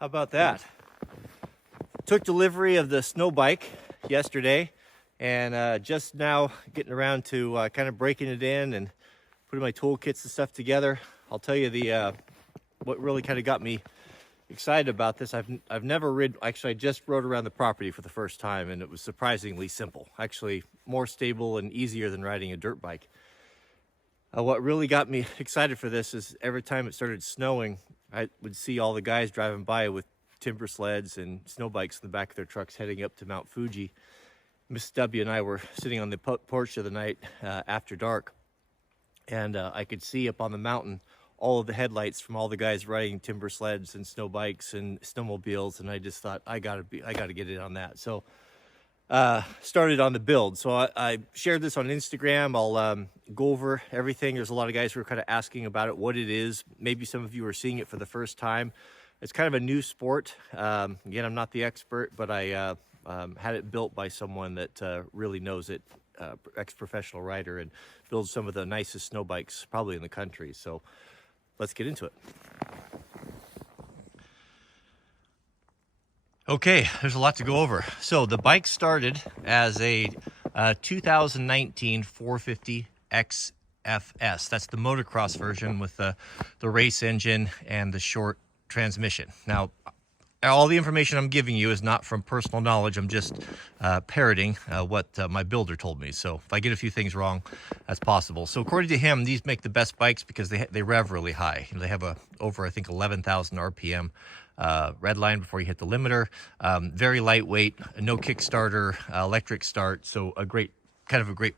How about that? Took delivery of the SNOWBIKE yesterday, and just now getting around to kind of breaking it in and putting my toolkits and stuff together. I'll tell you what really kind of got me excited about this. I've never ridden. Actually, I just rode around the property for the first time, and it was surprisingly simple. Actually, more stable and easier than riding a dirt bike. What really got me excited for this is every time it started snowing, I would see all the guys driving by with timber sleds and snow bikes in the back of their trucks heading up to Mount Fuji. Miss W and I were sitting on the porch of the night after dark, and I could see up on the mountain all of the headlights from all the guys riding timber sleds and snow bikes and snowmobiles, and I just thought I gotta get in on that. So started on the build. So I shared this on Instagram. I'll go over everything. There's a lot of guys who are kind of asking about it, what it is. Maybe some of you are seeing it for the first time. It's kind of a new sport. Again, I'm not the expert, but I had it built by someone that really knows it, ex-professional rider, and builds some of the nicest snow bikes probably in the country. So let's get into it. Okay, there's a lot to go over. So the bike started as a 2019 450 XFS. That's the motocross version with the race engine and the short transmission. Now, all the information I'm giving you is not from personal knowledge. I'm just parroting what my builder told me. So if I get a few things wrong, that's possible. So according to him, these make the best bikes because they rev really high. You know, they have over, I think, 11,000 RPM red line before you hit the limiter. Very lightweight, no Kickstarter, electric start. So a great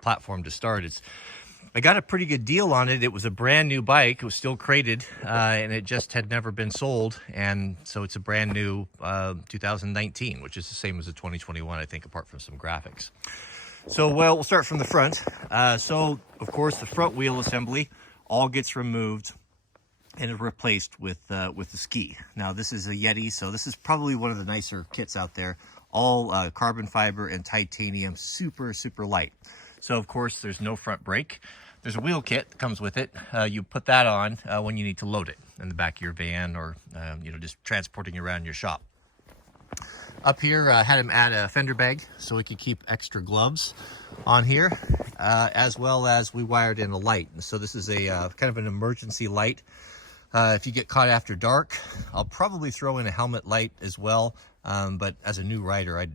platform to start. I got a pretty good deal on it. It was a brand new bike. It was still crated, and it just had never been sold. And so it's a brand new 2019, which is the same as the 2021, I think, apart from some graphics. So, well, we'll start from the front. So, of course, the front wheel assembly all gets removed and is replaced with the ski. Now, this is a Yeti, so this is probably one of the nicer kits out there. All carbon fiber and titanium, super, super light. So, of course, there's no front brake. There's a wheel kit that comes with it. You put that on when you need to load it in the back of your van or, just transporting around your shop. Up here, I had him add a fender bag so we could keep extra gloves on here, as well as we wired in a light. So this is a kind of an emergency light. If you get caught after dark, I'll probably throw in a helmet light as well. But as a new rider, I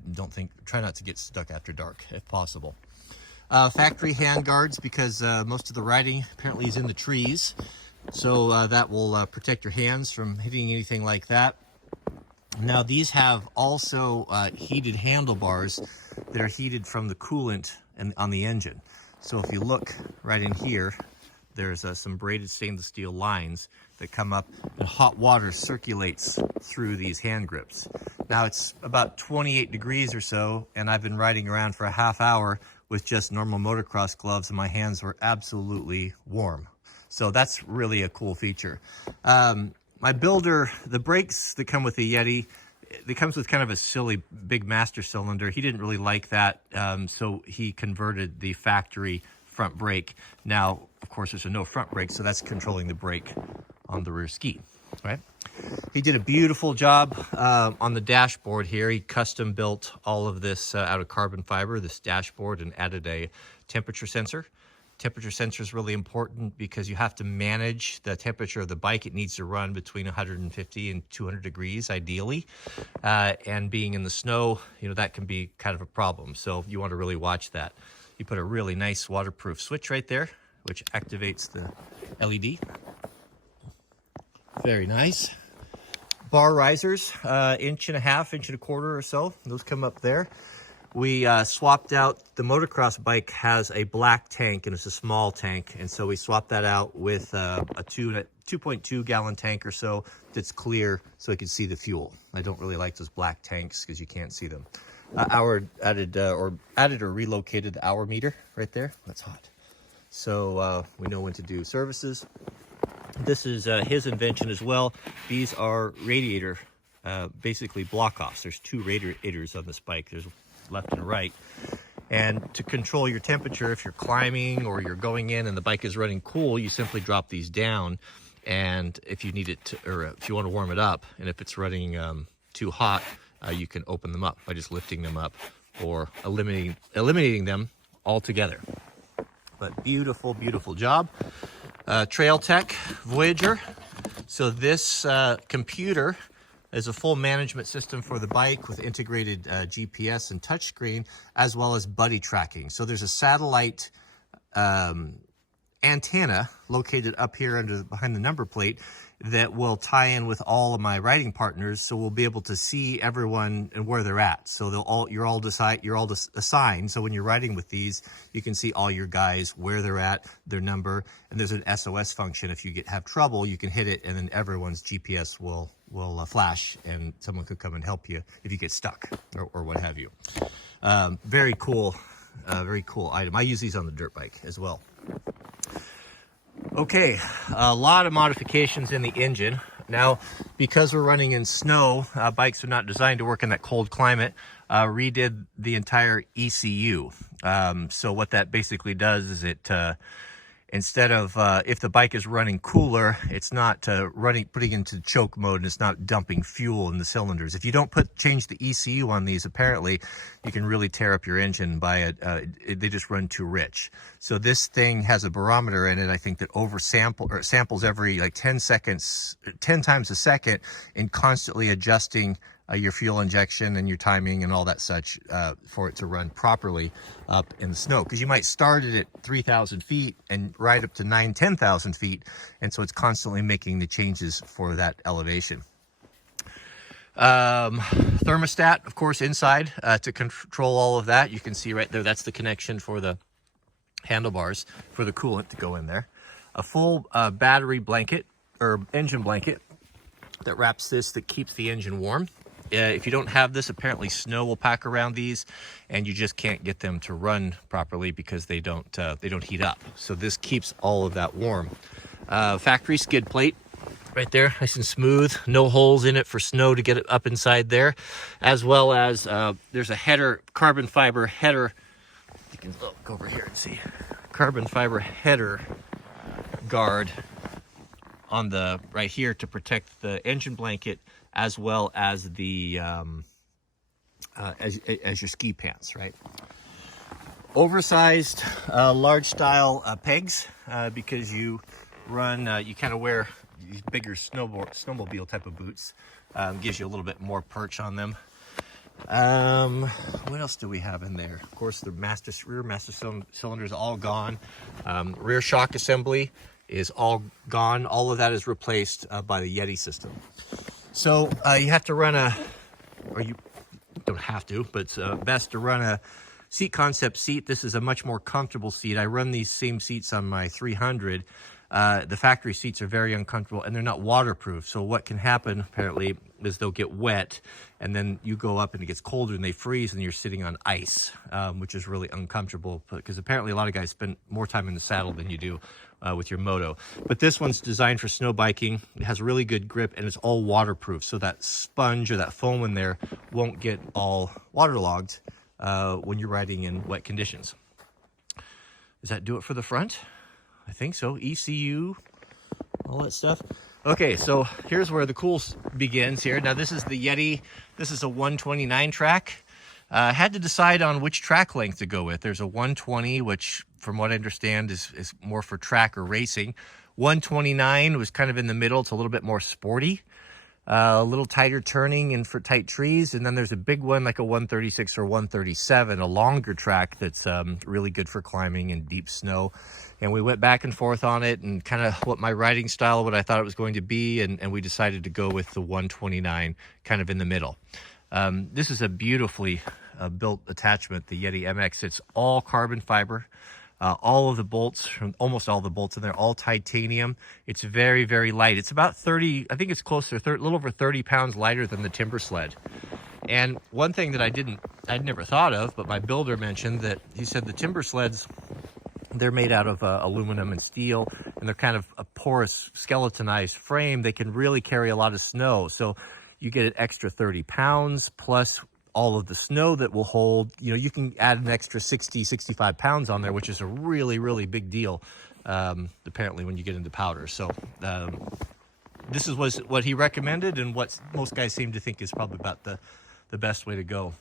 try not to get stuck after dark if possible. Factory hand guards, because most of the riding apparently is in the trees. So that will protect your hands from hitting anything like that. Now these have also heated handlebars that are heated from the coolant on the engine. So if you look right in here, there's some braided stainless steel lines that come up, and hot water circulates through these hand grips. Now it's about 28 degrees or so, and I've been riding around for a half hour with just normal motocross gloves, and my hands were absolutely warm. So that's really a cool feature. My builder, the brakes that come with the Yeti, it comes with kind of a silly big master cylinder. He didn't really like that, so he converted the factory front brake. Now, of course, there's a no front brake, so that's controlling the brake on the rear ski, right? He did a beautiful job on the dashboard here. He custom built all of this out of carbon fiber, this dashboard, and added a temperature sensor. Temperature sensor is really important because you have to manage the temperature of the bike. It needs to run between 150 and 200 degrees, ideally. And being in the snow, that can be kind of a problem. So you want to really watch that. You put a really nice waterproof switch right there, which activates the LED. Very nice. Bar risers, inch and a half, inch and a quarter or so. Those come up there. We swapped out, the motocross bike has a black tank, and it's a small tank. And so we swapped that out with a 2.2 gallon tank or so that's clear so I can see the fuel. I don't really like those black tanks because you can't see them. Added or relocated the hour meter right there. That's hot. So we know when to do services. This is his invention as well. These are radiator, basically block-offs. There's two radiators on this bike. There's left and right. And to control your temperature, if you're climbing or you're going in and the bike is running cool, you simply drop these down And if you need it to, or if you want to warm it up, and if it's running too hot, you can open them up by just lifting them up or eliminating them altogether. But beautiful, beautiful job. Trail Tech Voyager. So this computer is a full management system for the bike with integrated GPS and touchscreen, as well as buddy tracking. So there's a satellite antenna located up here behind the number plate that will tie in with all of my riding partners, so we'll be able to see everyone and where they're at. So you're all assigned. So when you're riding with these, you can see all your guys, where they're at, their number, and there's an SOS function. If you have trouble, you can hit it, and then everyone's GPS will flash, and someone could come and help you if you get stuck or what have you. Very cool item. I use these on the dirt bike as well. Okay, a lot of modifications in the engine. Now, because we're running in snow, bikes are not designed to work in that cold climate. Redid the entire ECU. So what that basically does is it, instead of, if the bike is running cooler, it's not putting into choke mode, and it's not dumping fuel in the cylinders. If you don't change the ECU on these, apparently, you can really tear up your engine by it. They just run too rich. So this thing has a barometer in it, I think, that samples every like 10 seconds, 10 times a second, and constantly adjusting your fuel injection and your timing and all that such for it to run properly up in the snow. Because you might start it at 3,000 feet and ride up to 10,000 feet. And so it's constantly making the changes for that elevation. Thermostat, of course, inside to control all of that. You can see right there, that's the connection for the handlebars for the coolant to go in there. A full battery blanket or engine blanket that wraps this, that keeps the engine warm. If you don't have this, apparently snow will pack around these, and you just can't get them to run properly because they don't heat up. So this keeps all of that warm. Factory skid plate right there, nice and smooth, no holes in it for snow to get it up inside there, as well as there's a header, carbon fiber header. You can look over here and see carbon fiber header guard on the right here to protect the engine blanket, as well as the as your ski pants, right? Oversized large style pegs because you run you kind of wear these bigger snowmobile type of boots. Gives you a little bit more perch on them. What else do we have in there? Of course, the rear master cylinder is all gone. Rear shock assembly is all gone. All of that is replaced by the Yeti system. So you have to run or you don't have to, but it's best to run a seat concept seat. This is a much more comfortable seat. I run these same seats on my 300. The factory seats are very uncomfortable, and they're not waterproof. So what can happen, apparently, is they'll get wet, and then you go up and it gets colder and they freeze, and you're sitting on ice, which is really uncomfortable, because apparently a lot of guys spend more time in the saddle than you do with your moto. But this one's designed for snow biking. It has really good grip, and it's all waterproof. So that sponge or that foam in there won't get all waterlogged when you're riding in wet conditions. Does that do it for the front? I think so. ECU, all that stuff. Okay, so here's where the cool begins here. Now this is the Yeti. This is a 129 track. Had to decide on which track length to go with. There's a 120, which from what I understand is more for track or racing. 129 was kind of in the middle. It's a little bit more sporty. A little tighter turning and for tight trees. And then there's a big one like a 136 or 137, a longer track that's really good for climbing in deep snow. And we went back and forth on it and kind of what my riding style, what I thought it was going to be. And we decided to go with the 129 kind of in the middle. This is a beautifully built attachment, the Yeti MX. It's all carbon fiber. All of the bolts, almost all the bolts in there, all titanium. It's very, very light. It's about 30, I think it's closer, a little over 30 pounds lighter than the timber sled. And one thing that I'd never thought of, but my builder mentioned that he said the timber sleds, they're made out of aluminum and steel, and they're kind of a porous, skeletonized frame. They can really carry a lot of snow. So you get an extra 30 pounds plus all of the snow that will hold, you know, you can add an extra 60, 65 pounds on there, which is a really, really big deal apparently when you get into powder. So this was what he recommended, and what most guys seem to think is probably about the best way to go.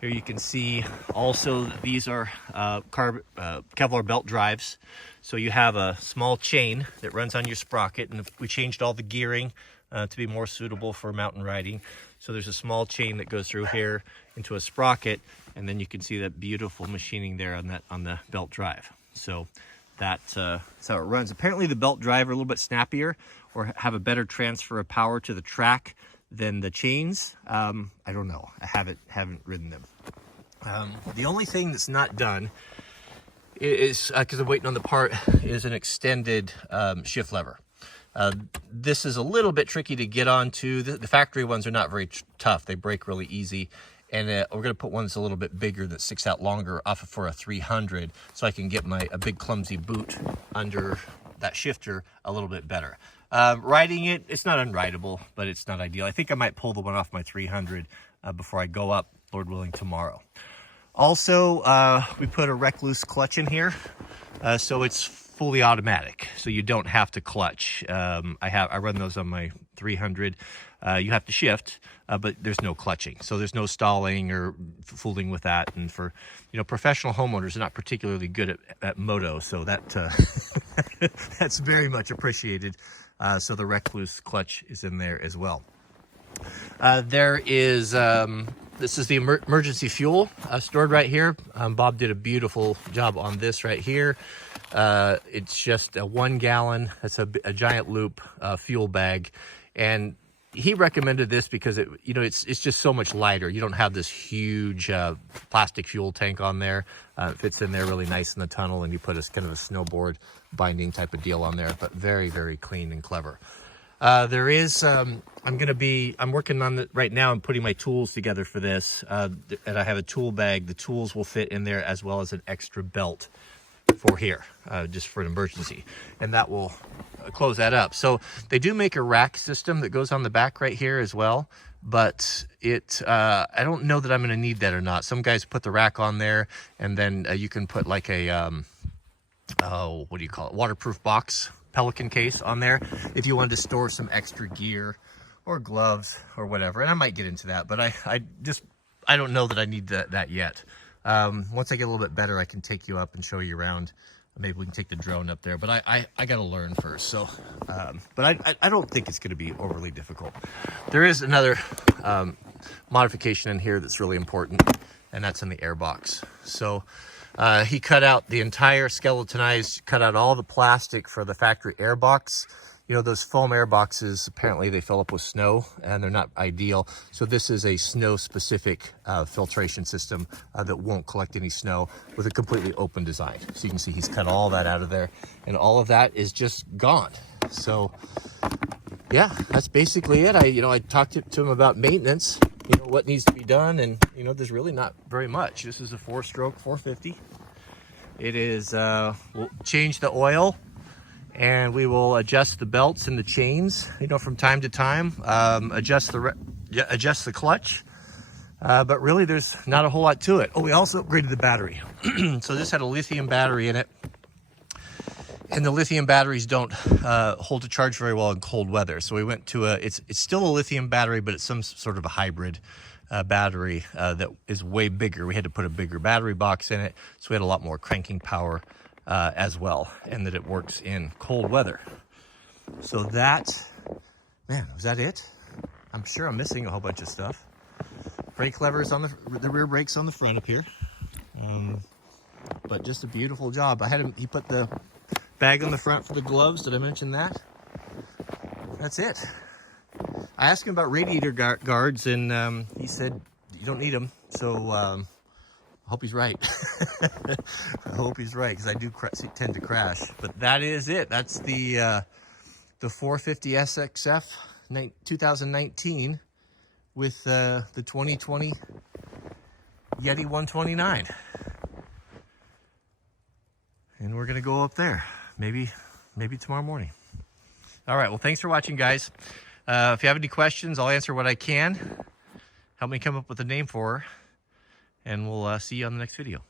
Here you can see also these are Kevlar belt drives. So you have a small chain that runs on your sprocket, and we changed all the gearing to be more suitable for mountain riding. So there's a small chain that goes through here into a sprocket, and then you can see that beautiful machining there on the belt drive. So that's how it runs. Apparently the belt drive are a little bit snappier or have a better transfer of power to the track than the chains. I don't know. I haven't ridden them. The only thing that's not done is, because I'm waiting on the part, is an extended shift lever. This is a little bit tricky to get onto. The factory ones are not very tough. They break really easy. And we're going to put one that's a little bit bigger that sticks out longer off of for a 300, so I can get a big clumsy boot under that shifter a little bit better. Riding it, it's not unrideable, but it's not ideal. I think I might pull the one off my 300 before I go up, Lord willing, tomorrow. Also, we put a Recluse clutch in here, so it's fully automatic, so you don't have to clutch. I run those on my 300. You have to shift, but there's no clutching, so there's no stalling or fooling with that. And for professional homeowners, are not particularly good at moto, so that that's very much appreciated. So the Recluse clutch is in there as well. There is this is the emergency fuel stored right here. Bob did a beautiful job on this right here. It's just a 1 gallon. That's a giant loop fuel bag, and he recommended this because it's just so much lighter. You don't have this huge plastic fuel tank on there. It fits in there really nice in the tunnel, and you put a kind of a snowboard binding type of deal on there, but very, very clean and clever. There is, I'm working on it right now. I'm putting my tools together for this, and I have a tool bag. The tools will fit in there, as well as an extra belt for here, just for an emergency, and that will close that up. So they do make a rack system that goes on the back right here as well, but I don't know that I'm going to need that or not. Some guys put the rack on there, and then you can put like a what do you call it, waterproof box Pelican case on there if you wanted to store some extra gear or gloves or whatever. And I might get into that, but I don't know that I need that yet. Once I get a little bit better, I can take you up and show you around. Maybe we can take the drone up there, but I got to learn first. So, but I don't think it's going to be overly difficult. There is another modification in here that's really important, and that's in the airbox. So he cut out the entire skeletonized, cut out all the plastic for the factory airbox. Those foam air boxes, apparently they fill up with snow and they're not ideal. So this is a snow specific filtration system that won't collect any snow, with a completely open design. So you can see he's cut all that out of there, and all of that is just gone. So yeah, that's basically it. I talked to him about maintenance, what needs to be done, and there's really not very much. This is a 4-stroke 450. It is, we'll change the oil, and we will adjust the belts and the chains, from time to time, adjust the clutch. But really there's not a whole lot to it. Oh, we also upgraded the battery. So this had a lithium battery in it, and the lithium batteries don't hold a charge very well in cold weather. So we went to it's still a lithium battery, but it's some sort of a hybrid battery that is way bigger. We had to put a bigger battery box in it, so we had a lot more cranking power as well, and that it works in cold weather. So that, man, was that it? I'm sure I'm missing a whole bunch of stuff. Brake levers on the rear brakes on the front up here. But just a beautiful job. He put the bag on the front for the gloves. Did I mention that? That's it. I asked him about radiator guards, and he said you don't need them. So I hope he's right. I hope he's right, because I do tend to crash. But that is it. That's the 450 SXF 2019 with the 2020 Yeti 129. And we're gonna go up there, maybe tomorrow morning. All right, well, thanks for watching, guys. If you have any questions, I'll answer what I can. Help me come up with a name for her, and we'll see you on the next video.